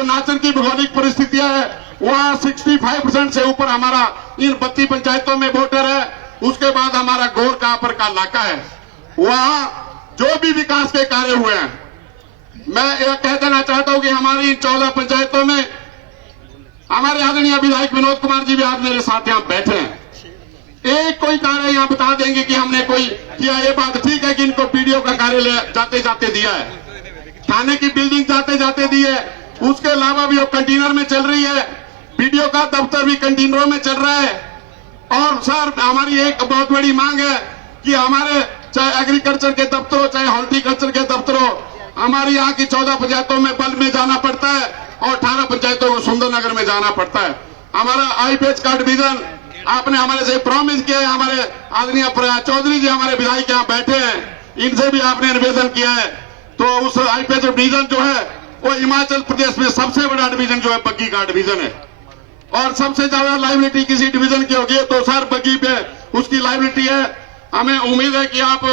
जो नाचन की भौगोलिक परिस्थितियां है, वहाँ 65% से ऊपर हमारा इन 32 पंचायतों में वोटर है। उसके बाद हमारा गौर कापर का इलाका है, वहाँ जो भी विकास के कार्य हुए हैं, मैं यह कह देना चाहता हूं कि हमारी इन 14 पंचायतों में हमारे आदरणीय विधायक विनोद कुमार जी भी आज मेरे साथ यहाँ बैठे हैं। एक कोई कार्य यहाँ बता देंगे कि हमने कोई किया। ये बात ठीक है कि इनको पीडीओ का कार्यालय जाते जाते दिया है, थाने की बिल्डिंग जाते जाते दी है, उसके अलावा भी वो कंटेनर में चल रही है, पीडीओ का दफ्तर भी कंटेनरों में चल रहा है। और सर, हमारी एक बहुत बड़ी मांग है कि हमारे चाहे एग्रीकल्चर के दफ्तरों चाहे हॉर्टिकल्चर के दफ्तरों, हमारी यहाँ की 14 पंचायतों में बल में जाना पड़ता है और 18 पंचायतों को सुंदरनगर में जाना पड़ता है। हमारा आईपीएच का डिवीजन आपने हमारे से प्रॉमिस किया है। हमारे आदरणीय प्रयास चौधरी जी हमारे विधायक यहाँ बैठे हैं, इनसे भी आपने निवेदन किया है। तो उस आईपीएच डिवीजन जो है वो हिमाचल प्रदेश में सबसे बड़ा डिवीजन जो है बग्गी का डिवीजन है, और सबसे ज्यादा लाइबिलिटी किसी डिवीजन की होगी तो सर बग्गी पे उसकी लाइबिलिटी है। हमें उम्मीद है कि आप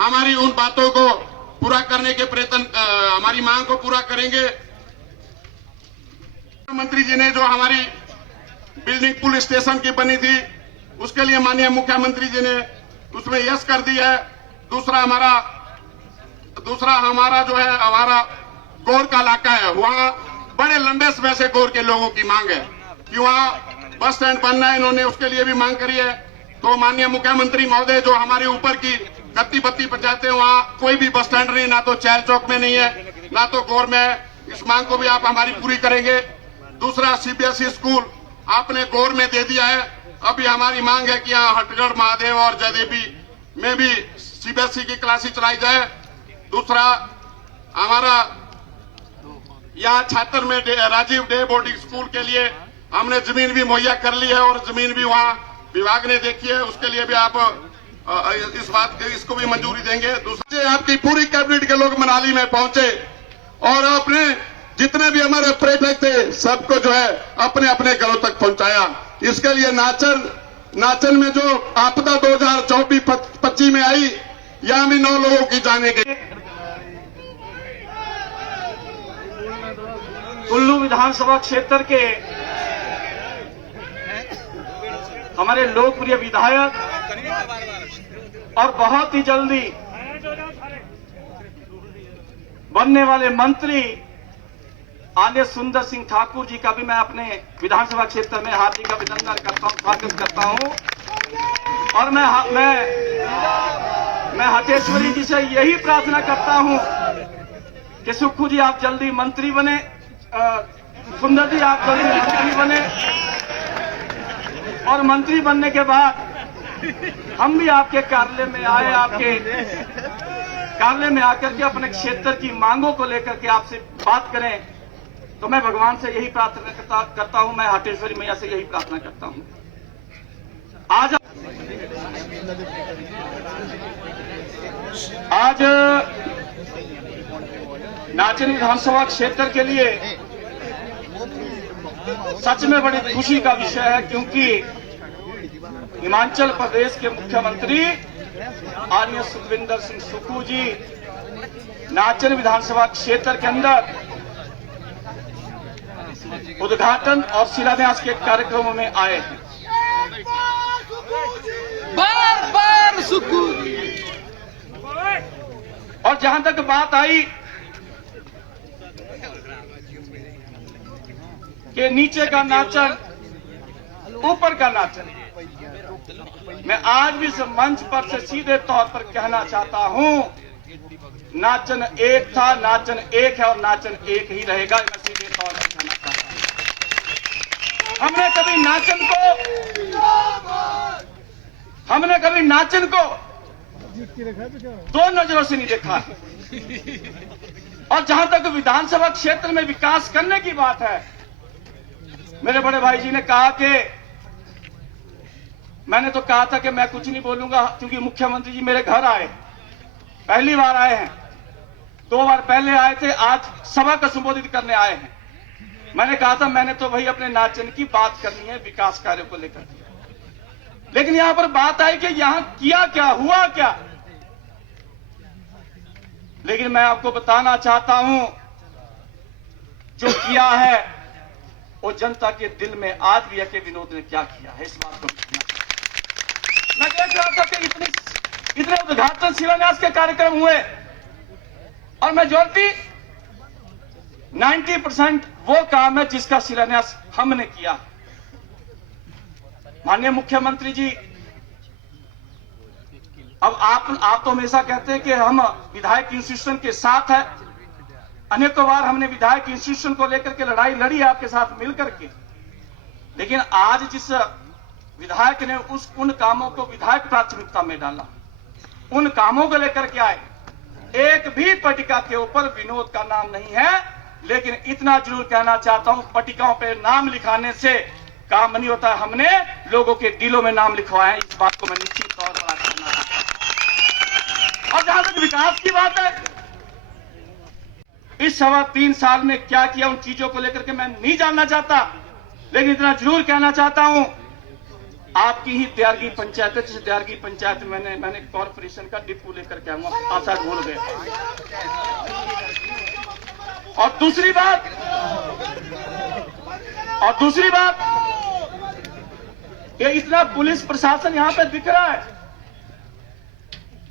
हमारी उन बातों को पूरा करने के प्रयत्न, हमारी मांग को पूरा करेंगे। मंत्री जी ने जो हमारी बिल्डिंग पुलिस स्टेशन की बनी थी, उसके लिए माननीय मुख्यमंत्री जी ने उसमें यस कर दी है। दूसरा हमारा जो है हमारा गौर का इलाका है, वहाँ बड़े लंबे समय से गौर के लोगों की मांग है कि वहाँ बस स्टैंड बनना है, इन्होंने उसके लिए भी मांग करी है। तो माननीय मुख्यमंत्री महोदय, जो हमारे ऊपर की 32 पंचायतें, वहाँ कोई भी बस स्टैंड नहीं, ना तो चैल चौक में नहीं है, ना तो गौर में है। इस मांग को भी आप हमारी पूरी करेंगे। दूसरा, सीबीएसई स्कूल आपने गौर में दे दिया है, अभी हमारी मांग है कि यहाँ हटगढ़, महादेव और जयदेवी में भी सीबीएसई की क्लासेस चलाई जाए। दूसरा, हमारा यहाँ छात्र में राजीव डे बोर्डिंग स्कूल के लिए हमने जमीन भी मुहैया कर ली है और जमीन भी वहाँ विभाग ने देखी है, उसके लिए भी आप इसको भी मंजूरी देंगे। दूसरे, आपकी पूरी कैबिनेट के लोग मनाली में पहुंचे और आपने जितने भी हमारे पर्यटक थे सबको जो है अपने अपने घरों तक पहुंचाया। इसके लिए नाचन में जो आपदा 2024-25 में आई, यहां भी 9 लोगों की जाने गई। कुल्लू विधानसभा क्षेत्र के हमारे लोकप्रिय विधायक और बहुत ही जल्दी बनने वाले मंत्री आने सुंदर सिंह ठाकुर जी का भी मैं अपने विधानसभा क्षेत्र में हार्दिक अभिनंदन करता हूं, स्वागत करता हूं। और मैं हटेश्वरी जी से यही प्रार्थना करता हूं कि सुक्खू जी आप जल्दी मंत्री बने, सुंदर जी आप जल्दी मंत्री बने, और मंत्री बनने के बाद हम भी आपके कार्यालय में आए, आपके कार्यालय में आकर के अपने क्षेत्र की मांगों को लेकर के आपसे बात करें। तो मैं भगवान से यही प्रार्थना करता हूं, मैं हटेश्वरी मैया से यही प्रार्थना करता हूं। आज नाचन विधानसभा क्षेत्र के लिए सच में बड़ी खुशी का विषय है, क्योंकि हिमाचल प्रदेश के मुख्यमंत्री आर्य सुखविंदर सिंह सुक्खू जी नाचन विधानसभा क्षेत्र के अंदर उद्घाटन और शिलान्यास के कार्यक्रमों में आए हैं। बार सुक्खू। और जहां तक बात आई कि नीचे का नाचन ऊपर का नाचन, मैं आज भी इस मंच पर से सीधे तौर पर कहना चाहता हूं, नाचन एक था, नाचन एक है और नाचन एक ही रहेगा। मैं सीधे तौर पर कहना चाहता हूं। हमने कभी नाचन को दो नजरों से नहीं देखा है। और जहां तक विधानसभा क्षेत्र में विकास करने की बात है, मेरे बड़े भाई जी ने कहा कि मैंने तो कहा था कि मैं कुछ नहीं बोलूंगा, क्योंकि मुख्यमंत्री जी मेरे घर आए, पहली बार आए हैं, 2 बार पहले आए थे, आज सभा को संबोधित करने आए हैं। मैंने कहा था मैंने तो भाई अपने नाचन की बात करनी है, विकास कार्यों को लेकर। लेकिन यहां पर बात आई कि यहां किया क्या, हुआ क्या। लेकिन मैं आपको बताना चाहता हूं, जो किया है वो जनता के दिल में आज भी है कि विनोद ने क्या किया है, इस बात को मैं देख रहा था कि इतने उद्घाटन शिलान्यास के कार्यक्रम हुए और मेजोरिटी 90% वो काम है जिसका शिलान्यास हमने किया। माननीय मुख्यमंत्री जी, अब आप तो हमेशा कहते हैं कि हम विधायक इंस्टीट्यूशन के साथ है। अनेकों बार हमने विधायक इंस्टीट्यूशन को लेकर के लड़ाई लड़ी है आपके साथ मिलकर के, लेकिन आज जिस विधायक ने उन कामों को विधायक प्राथमिकता में डाला, उन कामों को लेकर के आए, एक भी पट्टिका के ऊपर विनोद का नाम नहीं है। लेकिन इतना जरूर कहना चाहता हूं, पट्टिकाओं पे नाम लिखाने से काम नहीं होता। हमने लोगों के दिलों में नाम लिखवाया है, इस बात को मैं निश्चित तौर पर कहना चाहता हूं। और जहां तक विकास की बात है, इस 3.25 साल में क्या किया उन चीजों को लेकर के मैं नहीं जानना चाहता, लेकिन इतना जरूर कहना चाहता हूं, आपकी ही त्यागी पंचायत है, जिस त्यागी पंचायत में मैंने कॉर्पोरेशन का डिपो लेकर के आऊंगा, आशा भूल गए। और दूसरी बात ये इतना पुलिस प्रशासन यहां पे दिख रहा है,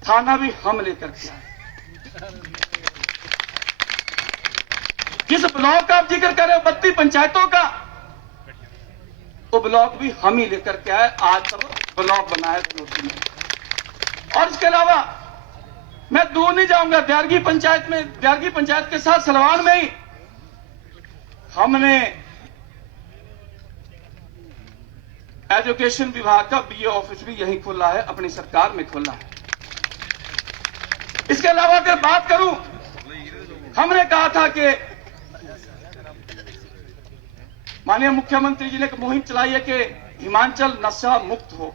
थाना भी हम लेकर के आए। जिस ब्लॉक का आप जिक्र कर रहे हो 32 पंचायतों का, वो ब्लॉक भी हम ही लेकर के आए। आज तक ब्लॉक बना है। और इसके अलावा मैं दूर नहीं जाऊंगा, द्यारगी पंचायत के साथ सलवान में ही हमने एजुकेशन विभाग का बीए ऑफिस भी यहीं खोला है, अपनी सरकार में खोला है। इसके अलावा अगर बात करूं, हमने कहा था कि माननीय मुख्यमंत्री जी ने एक मुहिम चलाई है कि हिमाचल नशा मुक्त हो।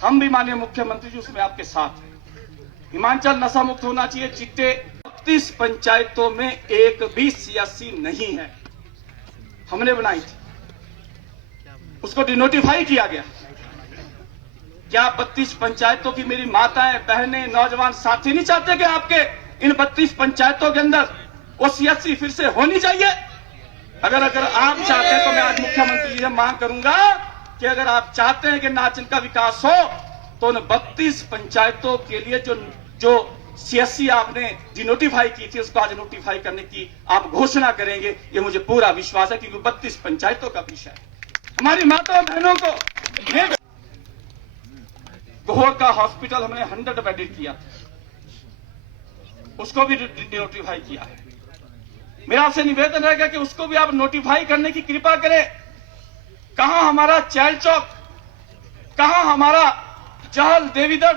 हम भी माननीय मुख्यमंत्री जी उसमें आपके साथ हैं। हिमाचल नशा मुक्त होना चाहिए। चिट्टे 32 पंचायतों में एक भी सियासी नहीं है, हमने बनाई थी, उसको डिनोटिफाई किया गया। क्या 32 पंचायतों की मेरी माताएं, बहनें, नौजवान साथी नहीं चाहते कि आपके इन 32 पंचायतों के अंदर वो सियासी फिर से होनी चाहिए? अगर आप चाहते हैं तो मैं आज मुख्यमंत्री जी से मांग करूंगा कि अगर आप चाहते हैं कि नाचन का विकास हो तो उन 32 पंचायतों के लिए जो सीएससी आपने डिनोटिफाई की थी उसको आज नोटिफाई करने की आप घोषणा करेंगे, ये मुझे पूरा विश्वास है, क्योंकि 32 पंचायतों का विषय है। हमारी माताओं बहनों को घोर का हॉस्पिटल हमने 100 बेडेड किया, उसको भी नोटिफाई किया है। मेरा आपसे निवेदन रहेगा कि उसको भी आप नोटिफाई करने की कृपा करें। कहां हमारा चैल चौक, कहां हमारा जहल देवीदड़,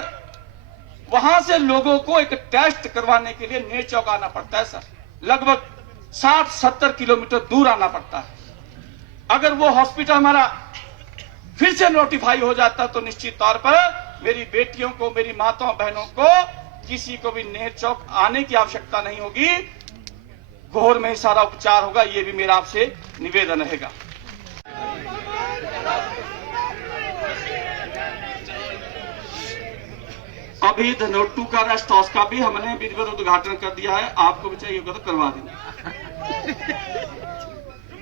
वहां से लोगों को एक टेस्ट करवाने के लिए नेर चौक आना पड़ता है सर, लगभग 60-70 किलोमीटर दूर आना पड़ता है। अगर वो हॉस्पिटल हमारा फिर से नोटिफाई हो जाता तो निश्चित तौर पर मेरी बेटियों को, मेरी माताओं बहनों को किसी को भी नेर चौक आने की आवश्यकता नहीं होगी, घोर में ही सारा उपचार होगा। ये भी मेरा आपसे निवेदन रहेगा। अभी धनोटू का रेस्ट हाउस का भी हमने विधिवत उद्घाटन कर दिया है, आपको भी चाहिए होगा तो करवा देंगे।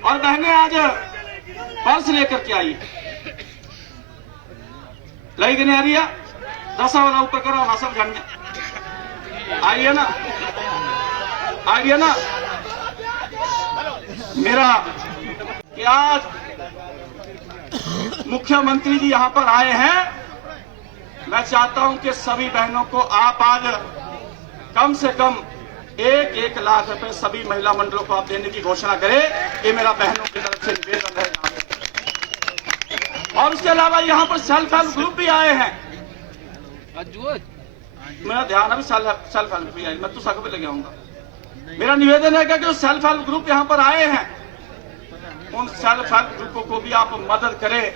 और बहनें आज पर्स लेकर के आई, लगी कि नहीं आ रही है? 10 वाला ऊपर करो ना, सब जानिए आ रही है ना, आ रही है ना। मेरा कि आज मुख्यमंत्री जी यहां पर आए हैं, मैं चाहता हूं कि सभी बहनों को आप आज कम से कम 1-1 लाख रुपए सभी महिला मंडलों को आप देने की घोषणा करें। ये मेरा बहनों की तरफ से निवेदन है। और उसके अलावा यहां पर सेल्फ हेल्प ग्रुप भी आए हैं, मेरा ध्यान अभी सेल्फ हेल्प भी आए, मैं तो सक पे लगे आऊंगा। मेरा निवेदन है कि जो सेल्फ हेल्प ग्रुप यहां पर आए हैं उन सेल्फ हेल्प ग्रुपों को भी आप मदद करें।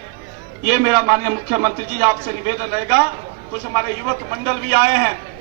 ये मेरा माननीय मुख्यमंत्री जी आपसे निवेदन रहेगा। कुछ हमारे युवक मंडल भी आए हैं,